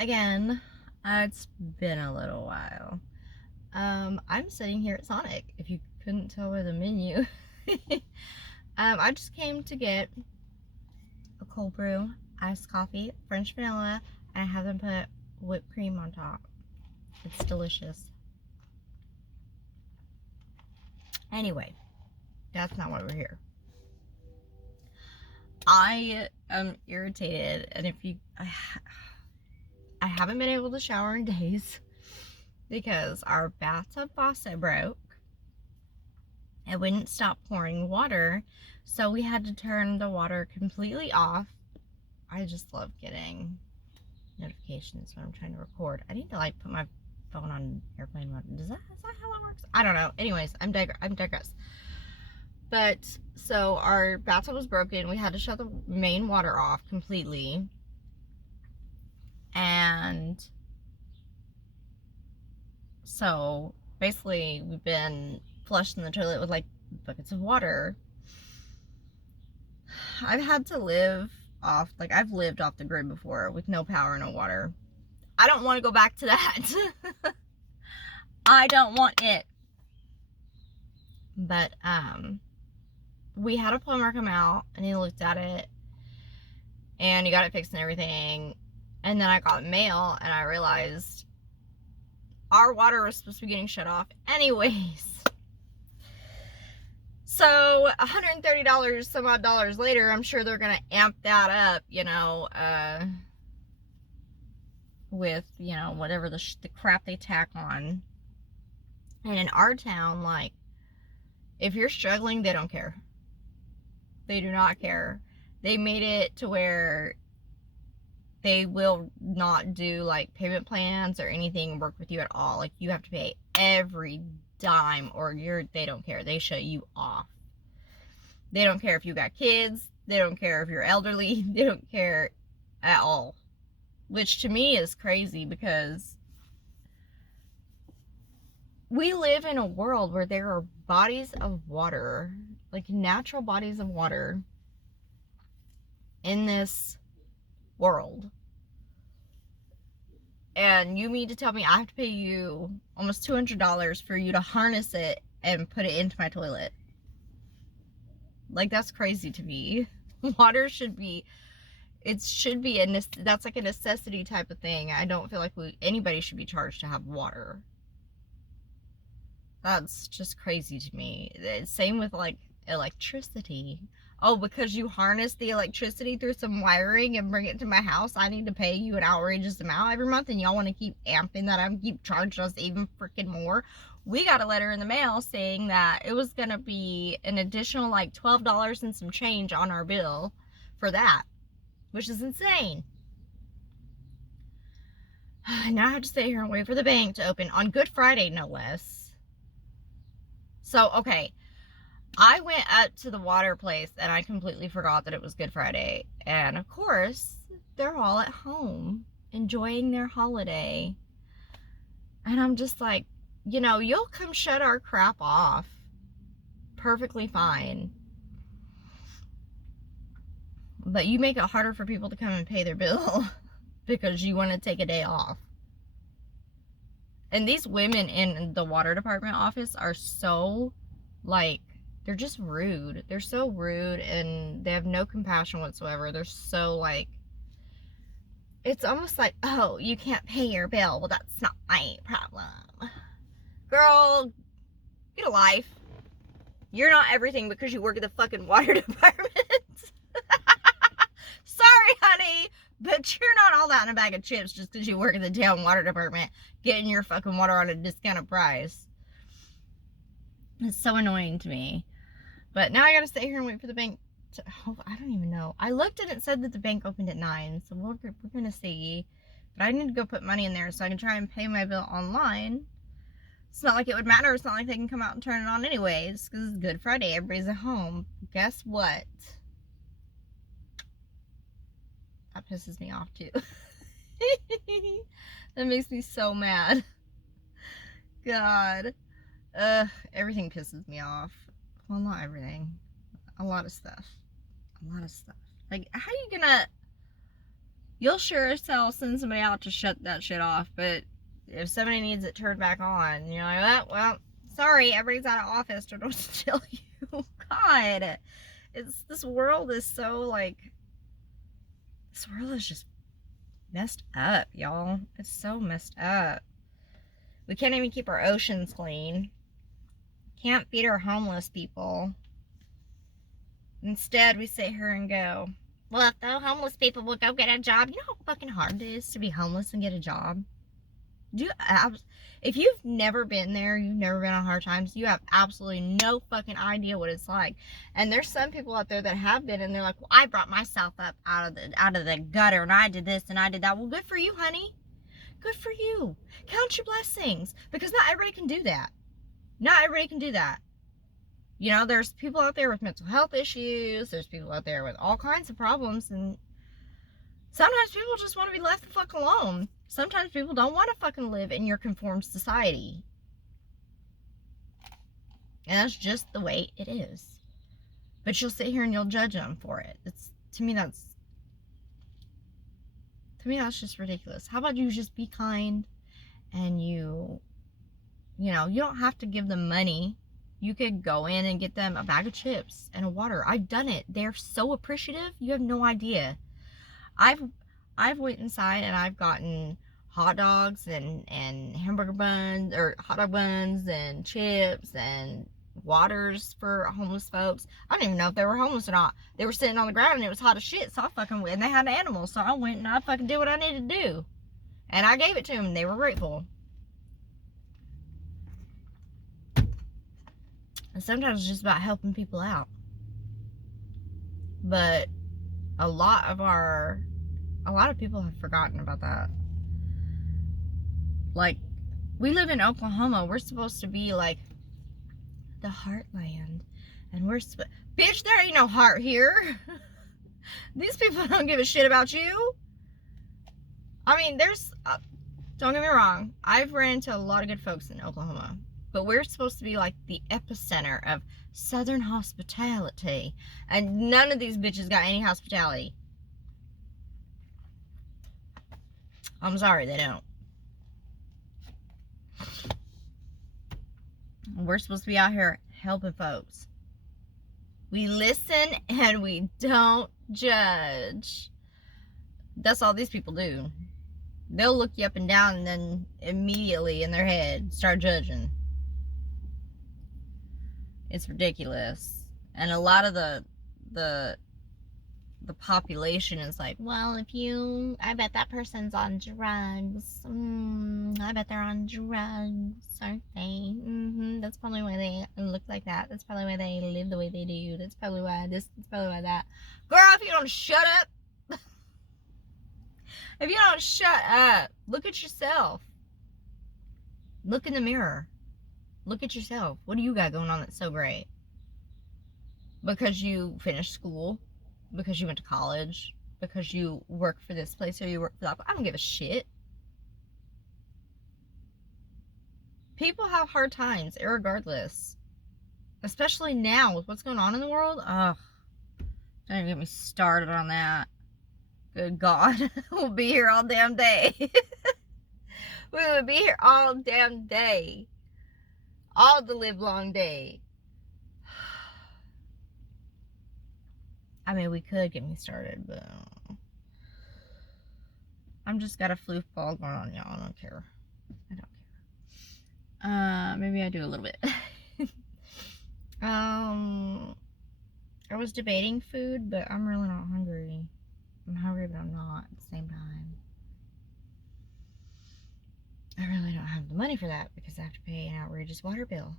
again, it's been a little while. I'm sitting here at Sonic, if you couldn't tell by the menu. I just came to get a cold brew, iced coffee, French vanilla, and I have them put whipped cream on top. It's delicious. Anyway, that's not why we're here. I am irritated, and I haven't been able to shower in days because our bathtub faucet broke. It wouldn't stop pouring water, so we had to turn the water completely off. I just love getting notifications when I'm trying to record. I need to like put my phone on airplane mode. Is that how that works? I don't know. Anyways, I'm digress. But so our bathtub was broken. We had to shut the main water off completely. And so basically we've been flushing the toilet with like buckets of water. I've had to live off, like I've lived off the grid before with no power, no water. I don't want to go back to that. I don't want it. But we had a plumber come out and he looked at it and he got it fixed and everything. And then I got mail and I realized our water was supposed to be getting shut off anyways. So $130 some odd dollars later, I'm sure they're gonna amp that up, with whatever the crap they tack on. And in our town, like, if you're struggling, they don't care. They do not care. They made it to where they will not do like payment plans or anything work with you at all. Like, you have to pay every dime or they don't care. They shut you off. They don't care if you got kids. They don't care if you're elderly. They don't care at all. Which to me is crazy because we live in a world where there are bodies of water, like natural bodies of water in this world. And you mean to tell me I have to pay you almost $200 for you to harness it and put it into my toilet? Like, that's crazy to me. Water should be, that's like a necessity type of thing. I don't feel like anybody should be charged to have water. That's just crazy to me. Same with like electricity. Oh, because you harness the electricity through some wiring and bring it to my house, I need to pay you an outrageous amount every month, and y'all want to keep amping that up, keep charging us even freaking more. We got a letter in the mail saying that it was gonna be an additional like $12 and some change on our bill for that, which is insane. Now I have to stay here and wait for the bank to open on Good Friday, no less. So, okay, I went up to the water place and I completely forgot that it was Good Friday. And of course, they're all at home enjoying their holiday. And I'm just like, you'll come shut our crap off. Perfectly fine. But you make it harder for people to come and pay their bill because you want to take a day off. And these women in the water department office are so, like, they're just rude. They're so rude and they have no compassion whatsoever. They're so like, it's almost like, oh, you can't pay your bill. Well, that's not my problem. Girl, get a life. You're not everything because you work at the fucking water department. Sorry, honey, but you're not all that in a bag of chips just because you work in the town water department getting your fucking water on a discounted price. It's so annoying to me. But now I gotta stay here and wait for the bank to, I don't even know. I looked and it said that the bank opened at 9, so we're gonna see. But I need to go put money in there so I can try and pay my bill online. It's not like it would matter. It's not like they can come out and turn it on anyways, because it's Good Friday. Everybody's at home. Guess what? That pisses me off too. That makes me so mad. God. Everything pisses me off. Well, not everything. A lot of stuff. Like, how are you gonna you'll sure as hell send somebody out to shut that shit off. But if somebody needs it turned back on, you're like, well, sorry, everybody's out of office. Don't know what to tell you. God, this world is so like, this world is just messed up, y'all. It's so messed up. We can't even keep our oceans clean. Can't feed our homeless people. Instead, we sit here and go, well, if the homeless people will go get a job, you know how fucking hard it is to be homeless and get a job? If you've never been there, you've never been on hard times, you have absolutely no fucking idea what it's like. And there's some people out there that have been, and they're like, well, I brought myself up out of the gutter, and I did this and I did that. Well, good for you, honey. Good for you. Count your blessings, because not everybody can do that. Not everybody can do that. You know, there's people out there with mental health issues. There's people out there with all kinds of problems. And sometimes people just want to be left the fuck alone. Sometimes people don't want to fucking live in your conformed society. And that's just the way it is. But you'll sit here and you'll judge them for it. To me, that's just ridiculous. How about you just be kind, and you don't have to give them money. You could go in and get them a bag of chips and a water. I've done it. They're so appreciative. You have no idea. I've went inside and I've gotten hot dogs and hamburger buns, or hot dog buns and chips and waters for homeless folks. I don't even know if they were homeless or not. They were sitting on the ground and it was hot as shit, so I fucking went. And they had animals, so I went and I fucking did what I needed to do. And I gave it to them and they were grateful. And sometimes it's just about helping people out. But a lot of people have forgotten about that. Like, we live in Oklahoma. We're supposed to be like the heartland. And bitch, there ain't no heart here. These people don't give a shit about you. I mean, don't get me wrong, I've ran into a lot of good folks in Oklahoma. But we're supposed to be like the epicenter of Southern hospitality. And none of these bitches got any hospitality. I'm sorry, they don't. We're supposed to be out here helping folks. We listen and we don't judge. That's all these people do. They'll look you up and down and then immediately in their head start judging. It's ridiculous. And a lot of the population is like, well, I bet that person's on drugs. I bet they're on drugs, aren't they? That's probably why they look like that. That's probably why they live the way they do. That's probably why this, that's probably why that. Girl, if you don't shut up. If you don't shut up, look at yourself. Look in the mirror. Look at yourself. What do you got going on that's so great? Because you finished school? Because you went to college? Because you work for this place or you work for that? I don't give a shit. People have hard times, irregardless. Especially now with what's going on in the world. Ugh. Don't even get me started on that. Good God. We'll be here all damn day. We would be here all damn day. All the live long day. I mean, we could get me started, but I'm just got a floofball going on, y'all. I don't care. Maybe I do a little bit. I was debating food, but I'm really not hungry. I'm hungry, but I'm not at the same time. I really don't have the money for that because I have to pay an outrageous water bill.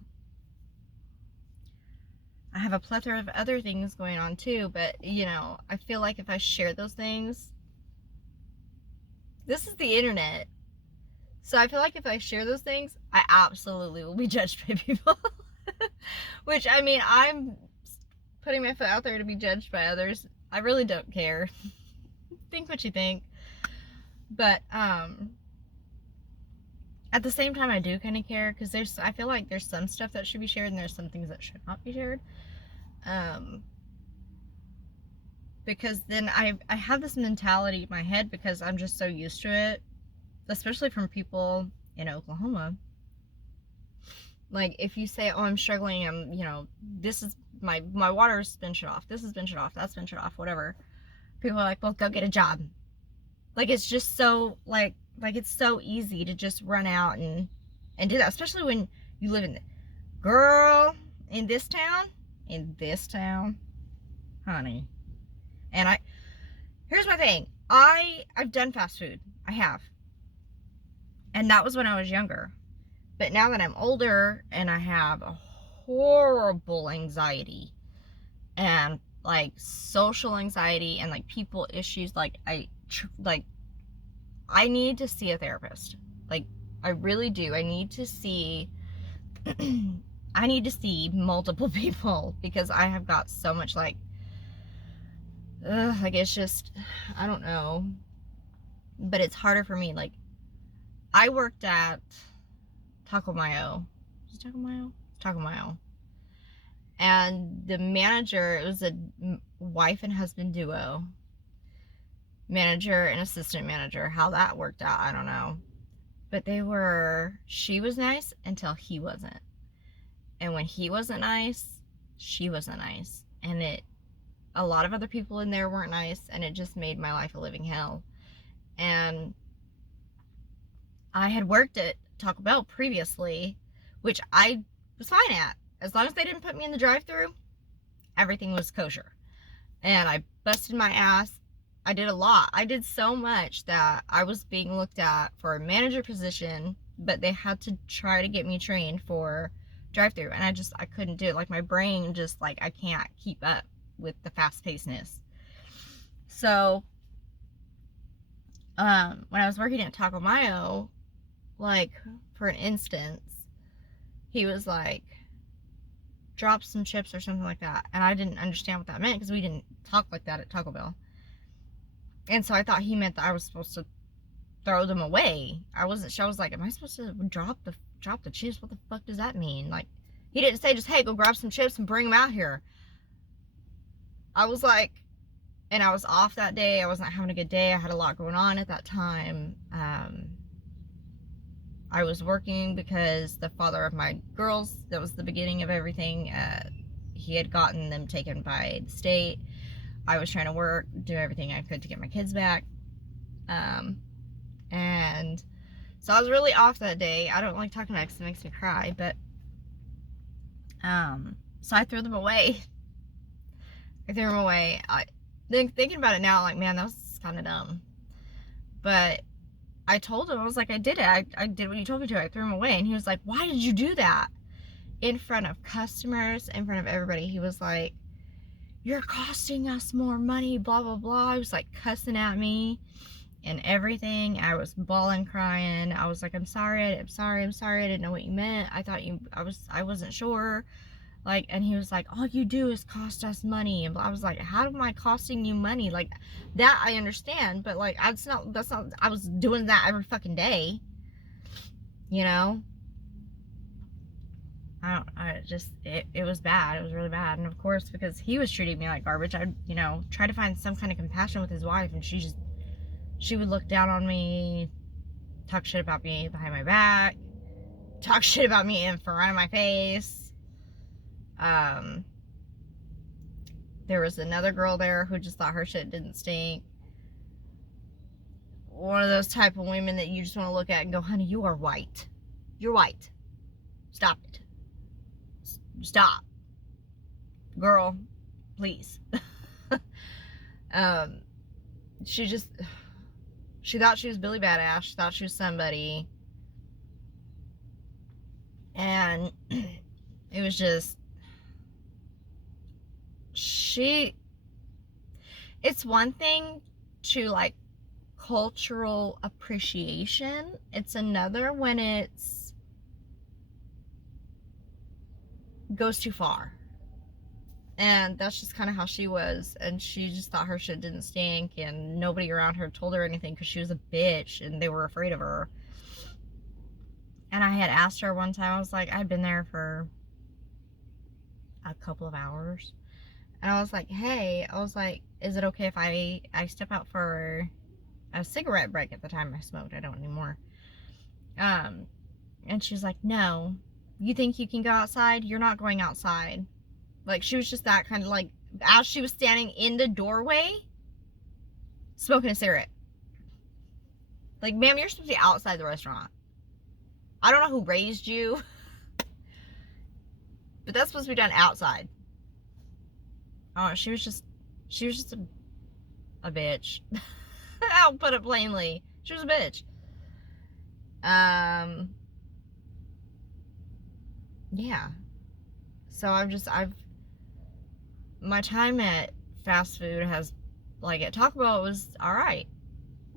I have a plethora of other things going on too, but I feel like if I share those things, this is the internet. So I feel like if I share those things, I absolutely will be judged by people. Which, I mean, I'm putting my foot out there to be judged by others. I really don't care. Think what you think. But, at the same time, I do kind of care, because I feel like there's some stuff that should be shared and there's some things that should not be shared. because then I have this mentality in my head because I'm just so used to it, especially from people in Oklahoma. Like, if you say, oh, I'm struggling, I'm, this is my water's been shut off, this has been shut off, that's been shut off, whatever. People are like, well, go get a job. Like, it's just so, like it's so easy to just run out and do that, especially when you live in, girl, in this town, honey. And here's my thing. I've done fast food. I have. And that was when I was younger. But now that I'm older and I have a horrible anxiety and like social anxiety and like people issues, like I need to see a therapist. Like, I really do. I need to see I need to see multiple people because I have got so much like it's just, I don't know, but it's harder for me. Like, I worked at Taco Mayo. Is it Taco Mayo? Taco Mayo. And the manager, it was a wife and husband duo. Manager and assistant manager. How that worked out, I don't know. But she was nice until he wasn't. And when he wasn't nice, she wasn't nice. And a lot of other people in there weren't nice, and it just made my life a living hell. And I had worked at Taco Bell previously, which I was fine at. As long as they didn't put me in the drive-thru, everything was kosher. And I busted my ass. I did a lot. I did so much that I was being looked at for a manager position, but they had to try to get me trained for drive-thru, and I couldn't do it. Like, my brain just, like, I can't keep up with the fast-pacedness. So when I was working at Taco Mayo, like, for an instance, he was like, drop some chips or something like that, and I didn't understand what that meant because we didn't talk like that at Taco Bell. And so I thought he meant that I was supposed to throw them away. I wasn't sure. I was like, am I supposed to drop the chips? What the fuck does that mean? Like, he didn't say just, hey, go grab some chips and bring them out here. I was like, and I was off that day. I wasn't having a good day. I had a lot going on at that time. I was working because the father of my girls, that was the beginning of everything. He had gotten them taken by the state. I was trying to work, do everything I could to get my kids back. And so I was really off that day. I don't like talking about it because it makes me cry, but so I threw them away. Thinking about it now, like, man, that was kind of dumb. But I told him, I was like, I did it. I did what you told me to. I threw them away. And he was like, why did you do that? In front of customers, in front of everybody. He was like, you're costing us more money, blah, blah, blah. He was like cussing at me and everything. I was bawling, crying. I was like, I'm sorry. I didn't know what you meant. I wasn't sure. Like, and he was like, all you do is cost us money. And I was like, how am I costing you money? Like, that I understand, but like, that's not, I was doing that every fucking day, you know? It was bad. It was really bad. And of course, because he was treating me like garbage, I, try to find some kind of compassion with his wife, and she would look down on me, talk shit about me behind my back, talk shit about me in front of my face. There was another girl there who just thought her shit didn't stink. One of those type of women that you just want to look at and go, honey, you are white. You're white. Stop it. Stop. Girl, please. She thought she was Billy Badass. She thought she was somebody. And it was just, it's one thing to like cultural appreciation. It's another when goes too far. And that's just kind of how she was. And she just thought her shit didn't stink, and nobody around her told her anything because she was a bitch and they were afraid of her. And I had asked her one time, I was like, I'd been there for a couple of hours. And I was like, hey, I was like, is it okay if I step out for a cigarette break? At the time I smoked, I don't anymore. And she's like, no, you think you can go outside? You're not going outside. Like, she was just that kind of like, as she was standing in the doorway, smoking a cigarette. Like, ma'am, you're supposed to be outside the restaurant. I don't know who raised you, but that's supposed to be done outside. Oh, she was just a bitch. I'll put it plainly. She was a bitch. Yeah. So my time at fast food has, like, at Taco Bell, it was alright.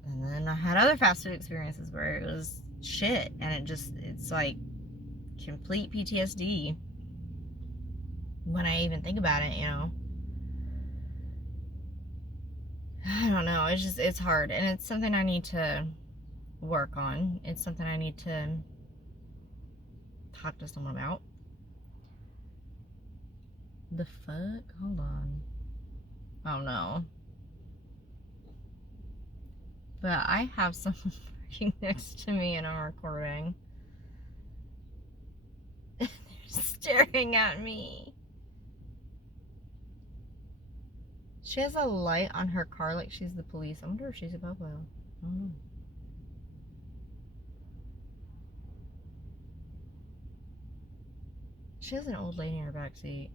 And then I had other fast food experiences where it was shit. And it's like complete PTSD when I even think about it, you know. I don't know. It's hard. And it's something I need to work on. It's something I need to talk to someone about. The fuck? Hold on. Oh no. But I have someone working next to me and I'm recording. They're staring at me. She has a light on her car like she's the police. I wonder if she's a popo. I don't know. She has an old lady in her back seat.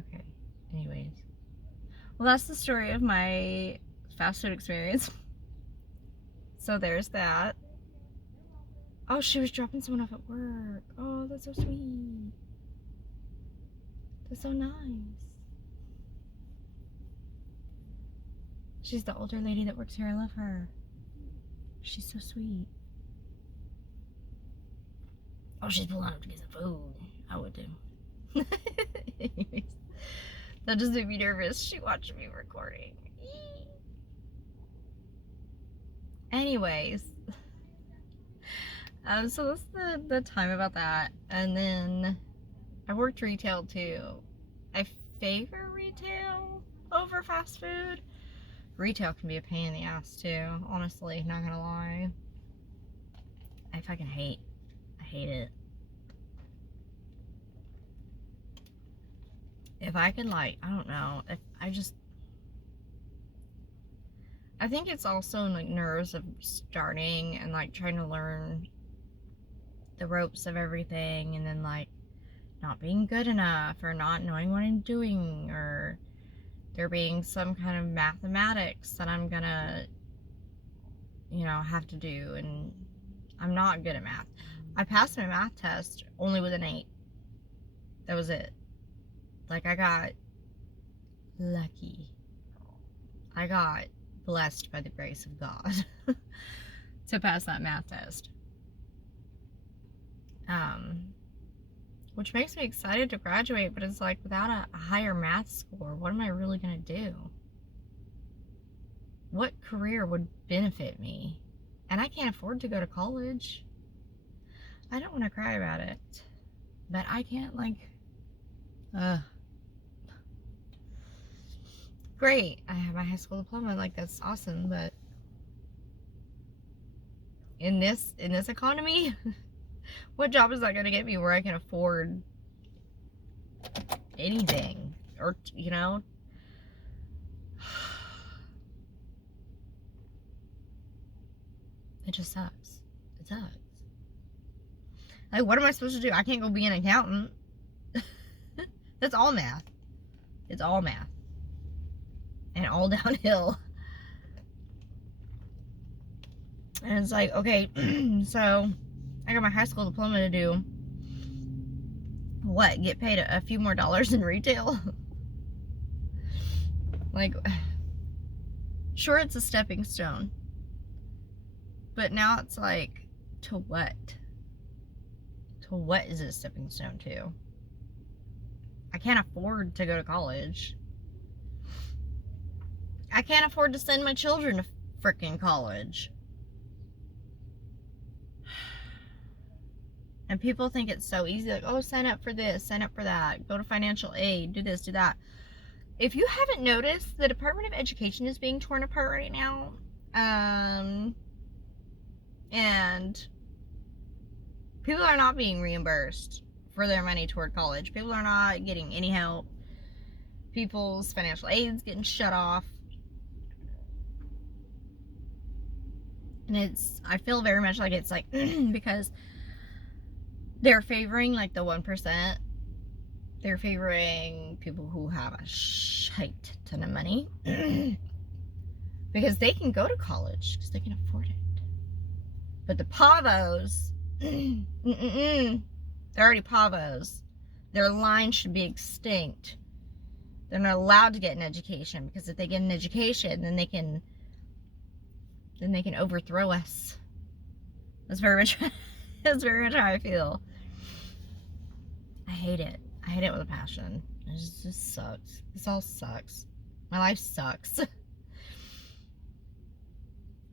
Okay. Anyways. Well, that's the story of my fast food experience. So there's that. Oh, she was dropping someone off at work. Oh, that's so sweet. That's so nice. She's the older lady that works here. I love her. She's so sweet. Oh, she's pulling up to get some food. I would too. Anyways, that just made me nervous. She watched me recording. Anyways. So that's the time about that. And then I worked retail too. I favor retail over fast food. Retail can be a pain in the ass too, honestly, not gonna lie. I hate it. If I could, like, I don't know, if I think it's also like nerves of starting and like trying to learn the ropes of everything, and then like not being good enough or not knowing what I'm doing, or there being some kind of mathematics that I'm gonna, you know, have to do, and I'm not good at math. I passed my math test only with an 8. That was it. Like, I got lucky. I got blessed by the grace of God to pass that math test. Which makes me excited to graduate, but it's like, without a higher math score, what am I really gonna do? What career would benefit me? And I can't afford to go to college. I don't want to cry about it, but I can't, like, great, I have my high school diploma, like, that's awesome, but in this economy, what job is that going to get me where I can afford anything? Or, you know? It just sucks. It sucks. Like, what am I supposed to do? I can't go be an accountant. That's all math. It's all math. And all downhill. And it's like, okay, so I got my high school diploma to do what? Get paid a few more dollars in retail? Like, sure, it's a stepping stone, but now it's like, to what? To what is it a stepping stone to? I can't afford to go to college. I can't afford to send my children to freaking college. And people think it's so easy, like, oh, sign up for this, sign up for that, go to financial aid, do this, do that. If you haven't noticed, the Department of Education is being torn apart right now. And people are not being reimbursed for their money toward college. People are not getting any help. People's financial aid's getting shut off. And I feel very much like it's like, because they're favoring like the 1%. They're favoring people who have a shite ton of money. Because they can go to college, because they can afford it. But the pavos, they're already pavos. Their line should be extinct. They're not allowed to get an education, because if they get an education, then they can overthrow us. That's very much how I feel. I hate it. I hate it with a passion. It just sucks. This all sucks. My life sucks. I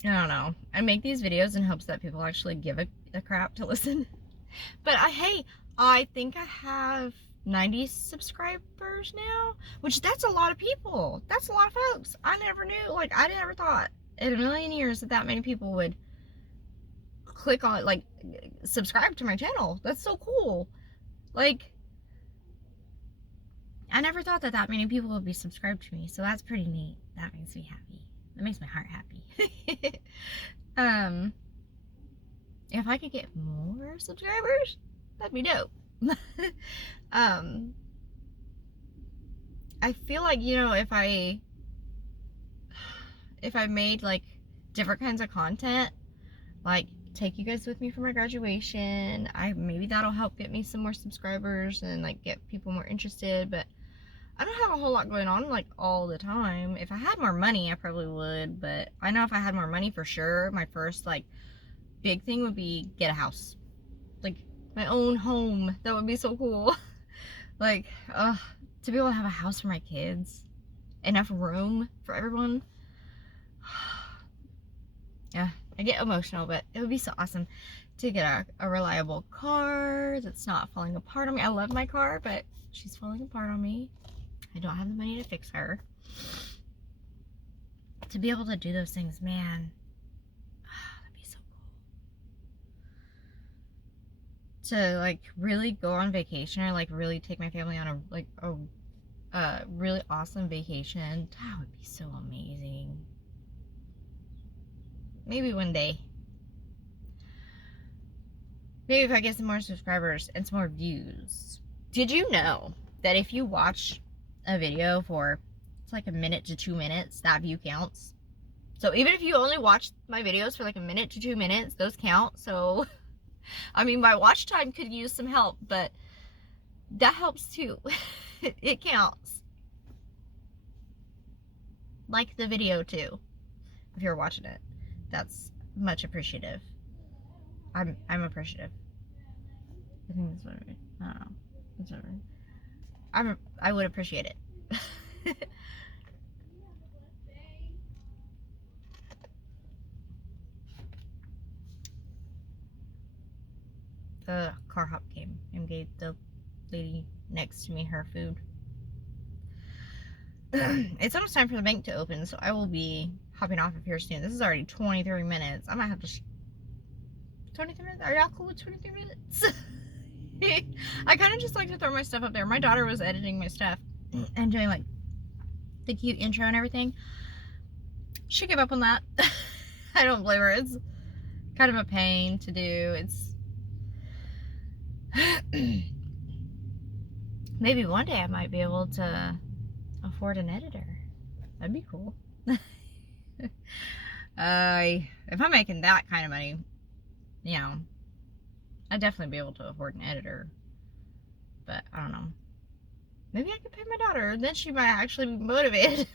don't know. I make these videos in hopes that people actually give a crap to listen. But I think I have 90 subscribers now, which that's a lot of people. That's a lot of folks. I never knew, like, I never thought in a million years that many people would click on, like, subscribe to my channel. That's so cool. Like, I never thought that many people would be subscribed to me, so that's pretty neat. That makes me happy. That makes my heart happy. If I could get more subscribers, that'd be dope. I feel like, you know, if I made like different kinds of content, like take you guys with me for my graduation, maybe that'll help get me some more subscribers and like get people more interested. But I don't have a whole lot going on like all the time. If I had more money, I probably would, but I know if I had more money, for sure, my first like big thing would be get a house, like my own home. That would be so cool. Like, to be able to have a house for my kids, enough room for everyone. Yeah, I get emotional, but it would be so awesome to get a reliable car that's not falling apart on me. I love my car, but she's falling apart on me. I don't have the money to fix her. To be able to do those things, man, that'd be so cool. To like really go on vacation, or like really take my family on a really awesome vacation, that would be so amazing. Maybe one day. Maybe if I get some more subscribers and some more views. Did you know that if you watch a video for, it's like 1 minute to 2 minutes, that view counts? So even if you only watch my videos for like 1 minute to 2 minutes, those count. So, I mean, my watch time could use some help, but that helps too. It counts. Like the video too, if you're watching it. That's much appreciative. I'm appreciative. I think that's what I mean. I don't know. That's what I mean. I would appreciate it. The car hop came and gave the lady next to me her food. It's almost time for the bank to open, so I will be hopping off of here soon. This is already 23 minutes. I might have to 23 minutes? Are y'all cool with 23 minutes? I kind of just like to throw my stuff up there. My daughter was editing my stuff and doing like the cute intro and everything. She gave up on that. I don't blame her. It's kind of a pain to do. It's maybe one day I might be able to afford an editor. That'd be cool. If I'm making that kind of money, you know, I'd definitely be able to afford an editor. But I don't know. Maybe I could pay my daughter. Then she might actually be motivated.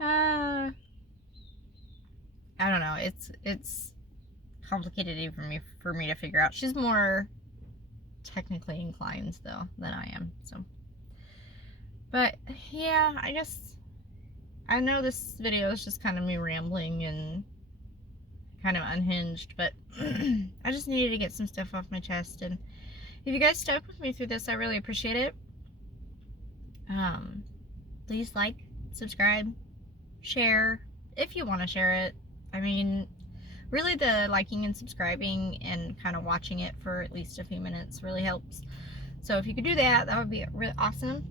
I don't know. It's complicated even for me to figure out. She's more technically inclined though than I am. So, but yeah, I know this video is just kind of me rambling and kind of unhinged, but I just needed to get some stuff off my chest, and if you guys stuck with me through this, I really appreciate it. Please like, subscribe, share if you want to share it. I mean, really the liking and subscribing and kind of watching it for at least a few minutes really helps. So if you could do that, that would be really awesome.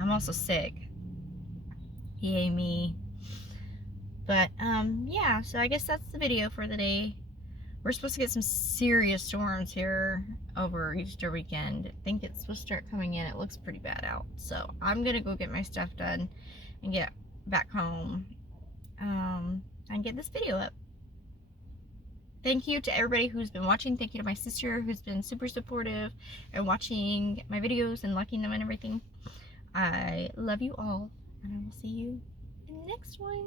I'm also sick. Yay me. But yeah, so I guess that's the video for the day. We're supposed to get some serious storms here over Easter weekend. I think it's supposed to start coming in. It looks pretty bad out. So I'm gonna go get my stuff done and get back home and get this video up. Thank you to everybody who's been watching. Thank you to my sister who's been super supportive and watching my videos and liking them and everything. I love you all, and I will see you in the next one.